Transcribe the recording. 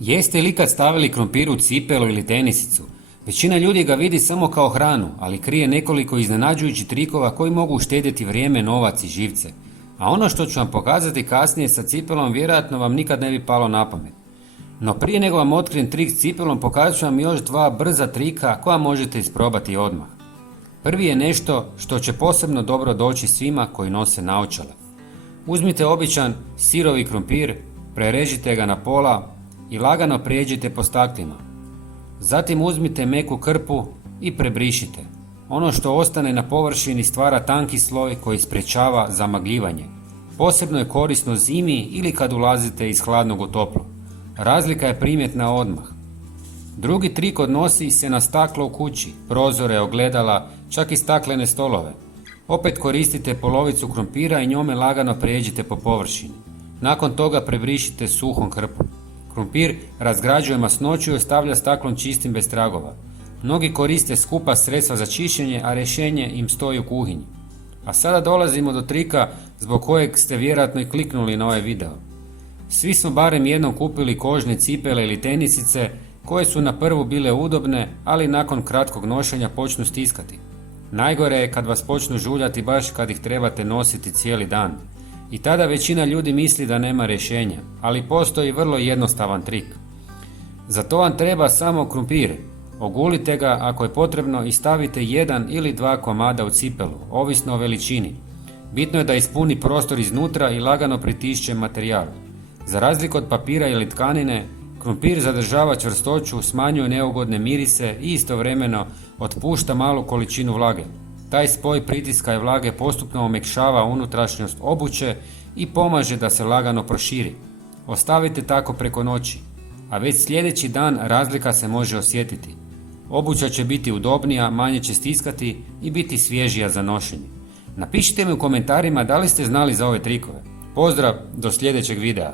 Jeste li ikad stavili krumpir u cipelu ili tenisicu? Većina ljudi ga vidi samo kao hranu, ali krije nekoliko iznenađujućih trikova koji mogu uštedjeti vrijeme, novac i živce. A ono što ću vam pokazati kasnije sa cipelom vjerojatno vam nikad ne bi palo na pamet. No prije nego vam otkrijem trik s cipelom, pokazat ću vam još dva brza trika koja možete isprobati odmah. Prvi je nešto što će posebno dobro doći svima koji nose naočale. Uzmite običan sirovi krumpir, prerežite ga na pola i lagano prijeđite po staklima. Zatim uzmite meku krpu i prebrišite. Ono što ostane na površini stvara tanki sloj koji sprječava zamagljivanje. Posebno je korisno zimi ili kad ulazite iz hladnog u toplo. Razlika je primjetna odmah. Drugi trik odnosi se na staklo u kući, prozore, ogledala, čak i staklene stolove. Opet koristite polovicu krumpira i njome lagano prijeđite po površini. Nakon toga prebrišite suhom krpom. Krumpir razgrađuje masnoću i ostavlja staklom čistim bez tragova. Mnogi koriste skupa sredstva za čišćenje, a rješenje im stoji u kuhinji. A sada dolazimo do trika zbog kojeg ste vjerojatno i kliknuli na ovaj video. Svi smo barem jednom kupili kožne cipele ili tenisice koje su na prvu bile udobne, ali nakon kratkog nošenja počnu stiskati. Najgore je kad vas počnu žuljati baš kad ih trebate nositi cijeli dan. I tada većina ljudi misli da nema rješenja, ali postoji vrlo jednostavan trik. Za to vam treba samo krumpir. Ogulite ga ako je potrebno i stavite 1 ili 2 komada u cipelu, ovisno o veličini. Bitno je da ispuni prostor iznutra i lagano pritišće materijal. Za razliku od papira ili tkanine, krumpir zadržava čvrstoću, smanjuje neugodne mirise i istovremeno otpušta malu količinu vlage. Taj spoj pritiska i vlage postupno omekšava unutrašnjost obuće i pomaže da se lagano proširi. Ostavite tako preko noći, a već sljedeći dan razlika se može osjetiti. Obuća će biti udobnija, manje će stiskati i biti svježija za nošenje. Napišite mi u komentarima da li ste znali za ove trikove. Pozdrav, do sljedećeg videa.